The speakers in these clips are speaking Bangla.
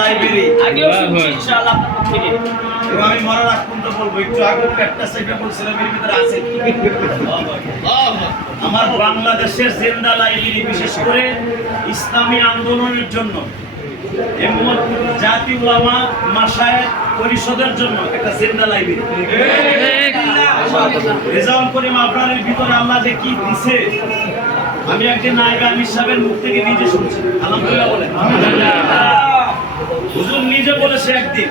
লাইব্রেরি আগেও শুনছি ইনশাআল্লাহ থেকে। এবং আমি মরার আগ পর্যন্ত বলবো, একটু আগে একটা সাইডে বলছিলাম এর ভিতরে আছে কি? আমার বাংলাদেশের জিন্দা লাইব্রেরি বিশেষ করে ইসলামী আন্দোলনের জন্য এবং জাতি উলামা মাশায়েখ পরিষদের জন্য একটা জিন্দা লাইব্রেরি। রেজাউল করিম আপনাদের ভিতরে আল্লাহ যে কি দিছে, আমি একদিন নায়েবে আমির সাহেবের মুখ থেকে নিজে শুনছি। আলহামদুলিল্লাহ বলেন। হুজুর নিজে বলেছে একদিন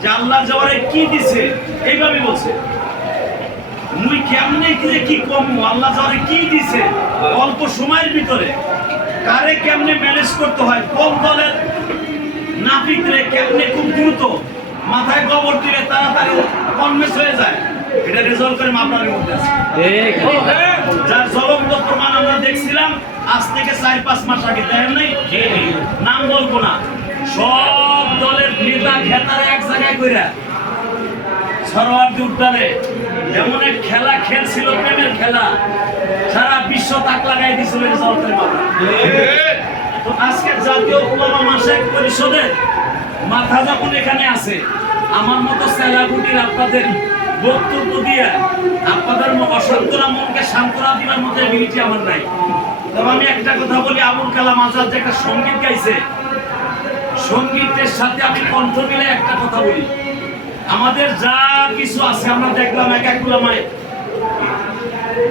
যে আল্লাহ যাওয়ারে কি দিছে, এইভাবে বলছে, মুই কেমনে কি কম, আল্লাহ যাওয়ারে কি দিছে অল্প সময়ের ভিতরে, কারে কেমনে ম্যানেজ করতে হয়, কোন দলের নাপিতরে কেমনে খুব দ্রুত মাথায় গোবর দিলে তাড়াতাড়ি কনভেন্স হয়ে যায়, এটা রেজাল্ট করে আপনাদের মধ্যে আছে। যার জ্বলন্ত প্রমাণ আমরা দেখছিলাম আজ থেকে 4-5 মাস আগে, দেখেন নাই? নাম বলবো না, সব দলের নেতা খেতারা এক জায়গায় কইরা সরোয়ার্দী উদ্যানে এমন এক খেলা খেলছিল, প্রেমের খেলা, সারা বিশ্ব তাক লাগাই দিছিল রেজাল্টের মাথা। তো আজকে জাতীয় উলামা মাশায়েখ পরিষদের মাথা যখন এখানে আছে, আমার মতো সেলাগুটির আপনাদের বক্তব্য দিয়ে আপনাদের অশান্তরা মনকে সান্ত্বনা দেওয়ার মতো এবিলিটি আমার নাই। তবে আমি একটা কথা বলি, আবুল কালাম আজাদ যে একটা সঙ্গীত গাইছে, সঙ্গীতের সাথে আমি কণ্ঠ মিলে একটা কথা বলি, আমাদের যা কিছু আছে আমরা দেখলাম এক এক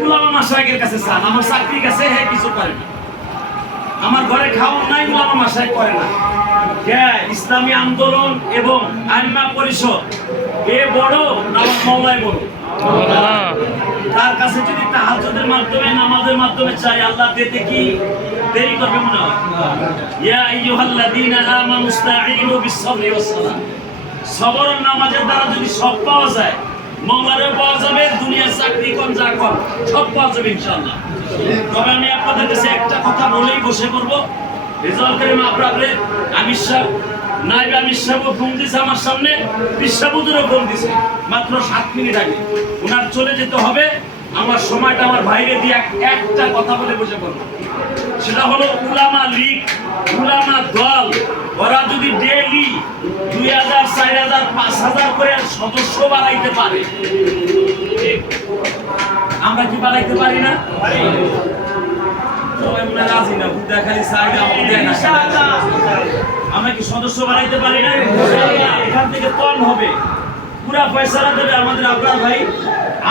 উলামা মাশায়েখের কাছে চান, আমার চাকরির কাছে হে কিছু করে না, আমার ঘরে খাওয়া নাই, উলামা মাশায়েখ করে না। ইসলামী আন্দোলন এবং আইম্মা পরিষদ এ বড় না মাওলায় বড়? তার কাছে যদি তাহাজ্জুদের মাধ্যমে নামাজের মাধ্যমে চাই, আল্লাহ দিতে কি দেরি করবে মনে হয়? ইয়া আইয়ুহাল্লাযীনা আমানুস্তাঈনু বিস-সাবরি ওয়াস-সালাহ, সবর ও নামাজের দ্বারা যদি সব পাওয়া যায়, মাওলারও পাওয়া যাবে, দুনিয়ার চাকরি কোন যা কর সব পাওয়া যাবে ইনশাআল্লাহ। তবে আমি আপনাদের কাছে একটা কথা বলেই বসে করব, রেজাউল করিম আপনাদের আমির সাহেব, নায়েবে আমির সাহেবও ফোন দিয়েছে আমার সামনে, বিশ্ববুদুরও ফোন দিয়েছে মাত্র 7 মিনিট আগে। ওনার চলে যেতে হবে, আমার সময়টা আমার ভাইরে দিয়ে একটা কথা বলে বসে পড়বো, সেটা হলো উলামা লীগ, উলামা দল, ওরা যদি ডেইলি 2000, 4000, 5000 করে সদস্য বাড়াইতে পারে, আমরা কি বাড়াইতে পারি না? রাজি না, খালি আমরা কি সদস্য বাড়াইতে পারি না? এখান থেকে কম হবে, পুরা ফয়সালা দেবে আমাদের আপনার ভাই।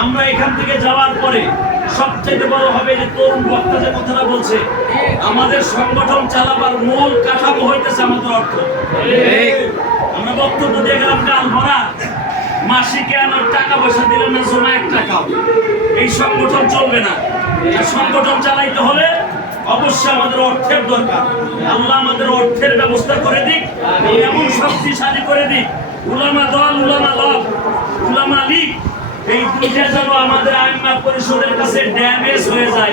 আমরা এখান থেকে যাওয়ার পরে সবচেয়ে বড় হবে যে তরুণ বক্তা যে কথাটা বলছে, আমাদের সংগঠন চালাবার মূল কাঠামো হইতেছে আমাদের অর্থ। আমরা বক্তব্য দিয়ে গেলাম গাল ভরা, মাসিকে আমার টাকা পয়সা দিলেন না, জমা 1 টাকাও, এই সংগঠন চলবে না। সংগঠন চালাইতে হলে অবশ্যই আমাদের অর্থের দরকার। আল্লাহ আমাদের অর্থের ব্যবস্থা করে দিক, এমন শক্তিশালী করে দিক, উলামা দল, উলামা লীগ, উলামা লীগ এই দুইটা যেন আমাদের আইম্মা পরিষদের কাছে ড্যামেজ হয়ে যায়।